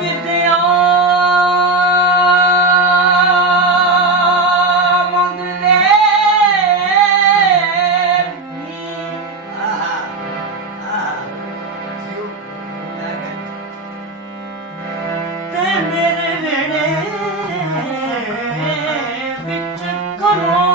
ਵਿਦਿਆ ਮੰਗਦੇ ਤੇ ਮੇਰੇ ਵੇੜੇ ਵਿੱਚ ਕਰੋ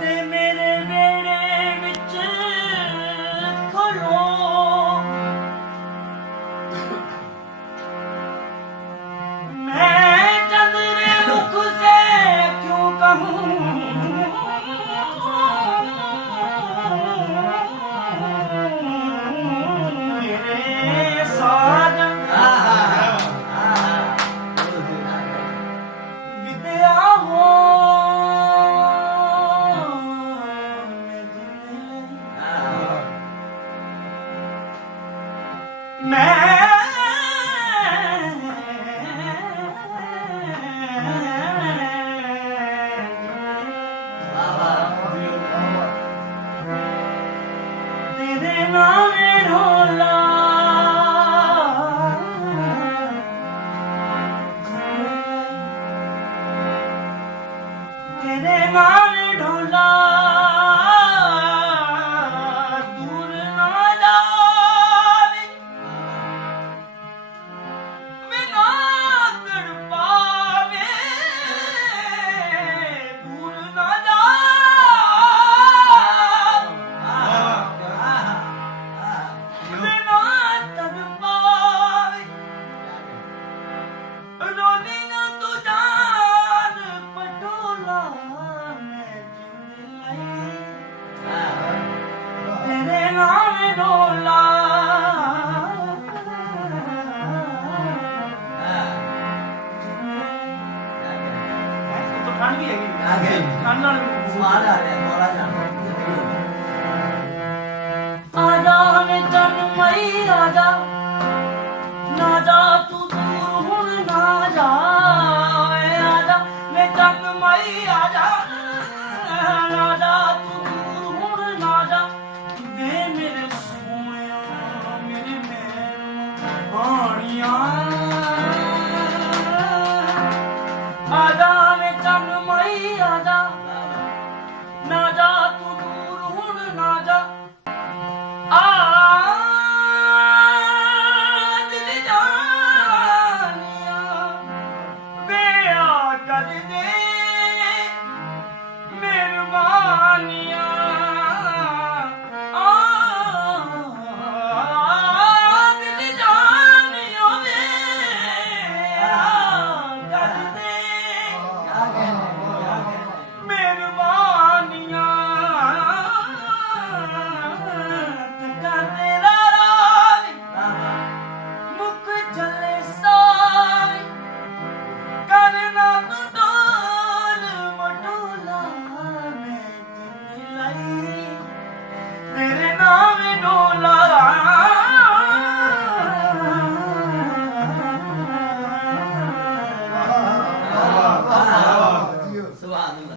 ਤੇ ਮੇਰੇ ਵੇੜੇ ਵਿੱਚ ਖੜੋ ਮੈਂ ਚੰਦਰੇ ਮੁਖ ਸੇ ਕਿਉਂ ਕਹੂੰ ਮੇਰੇ ਸਾਜਨ ਵਿਦਿਆ ਹੋ ਮੈਂ ਤੇਰੇ ਨਾਮ ਢੋਲਾ ਤੇਰੇ ਨਾਮ ਢੋਲਾ ਦੂਰ ਨਾ ਜਾਵੇ ਬਿਨਾ ਤੜਪਾਵੇ ਦੂਰ ਨਾ ਢੋਲਾ ਠੰਡ ਵੀ ਹੈਗੀ ਠੰਡ ਨਾਲ ਸਵਾਦ ਆ ਰਿਹਾ ਬੋਲਾ ਜਾਣਾ